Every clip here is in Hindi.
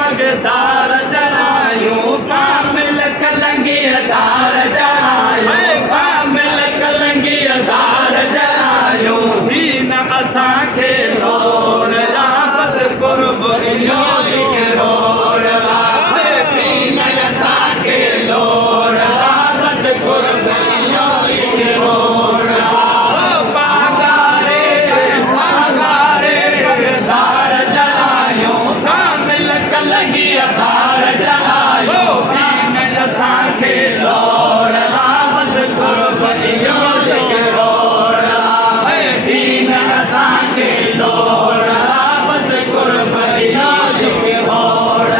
पगदार जलायूं कामिल कलंगीदार जलायूं कामिल कलंगीदार जलायूं दीन असांखे लोड़ ला बस कुर्ब इहो हिकु रोड़ ला दीन असांखे लोड़ ला बस कुर्ब इहो हिकु रोड़ ला पगदार जलायूं कामिल कलंगीदार जलायूं दीन असांखे लोड़ ला बस कुर्ब इहो हिकु रोड़ ला दीन असांखे लोड़ ला बस कुर्ब इहो हिकु रोड़ ला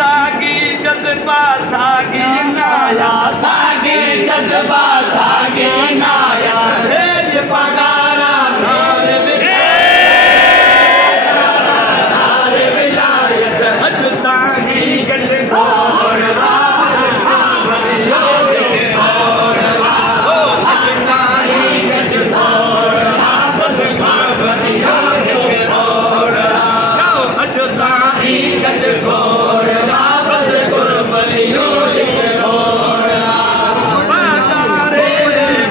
सागी जज़्बा सागी नाया सागी जज़्बा सागी नाया हेज पगारा नाल विलायत अज ताही गज गोड़ राज इहो हिकु रोड़ ला अज ताही गज गोड़ बस कुर्ब इहो हिकु रोड़ ला अज ताही गज गोड़ बस कुर्ब इहो हिकु रोड़ ला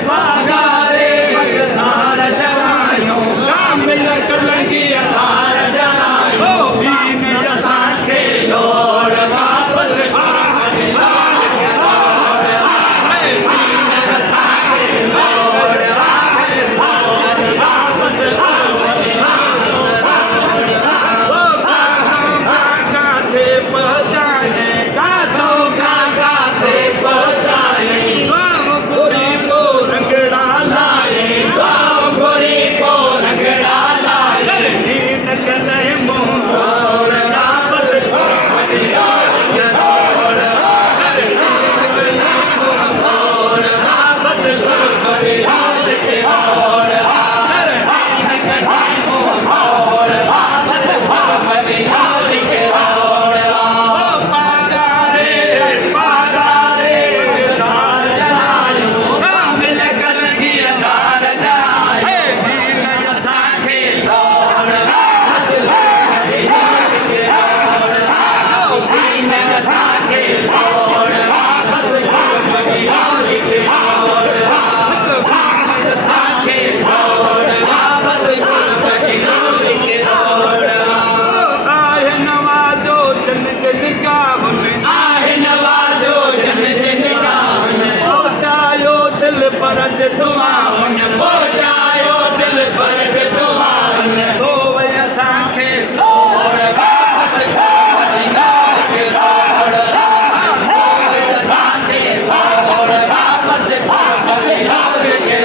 पगारे पगदार जलायूं कामिल कलंगीदार जलायूं दीन असांखे लोड़ ला बस कुर्ब इहो हिकु रोड़ ला दीन असांखे लोड़ ला बस कुर्ब इहो काथे पहुंचाए काथों काथे पहुंचाए गाँव गोरी को रंगड़ा लाए गाँव गोरी को रंगड़ा लाए दीन कदे मुँह मोड़ ला बस कुर्ब इहो हिकु रोड़ ला दीन कदे मुँह मोड़ ला बस कुर्ब इहो हिकु रोड़ ला दीन कदे मुँह मोड़ ला बस कुर्ब इहो हिकु रोड़ ला पगारे पगदार जलायूं कामिल कलंगीदार जलायूं दीन असांखे लोड़ ला बस कुर्ब इहो हिकु रोड़ ला दीन असांखे लोड़ ला बस कुर्ब इहो हिकु रोड़ ला दीन असांखे लोड़ ला बस कुर्ब इहो हिकु रोड़ ला आहे नवाज़ो जन जन गाम में आहे नवाज़ो जन जन गाम में पहुंचायो दिल पर दुआउन पहुंचायो दिल पर दुआउन तो वही असांखे लोड़ ला बस कुर्ब इहो हिकु रोड़ ला तो वही असांखे लोड़ ला बस कुर्ब इहो हिकु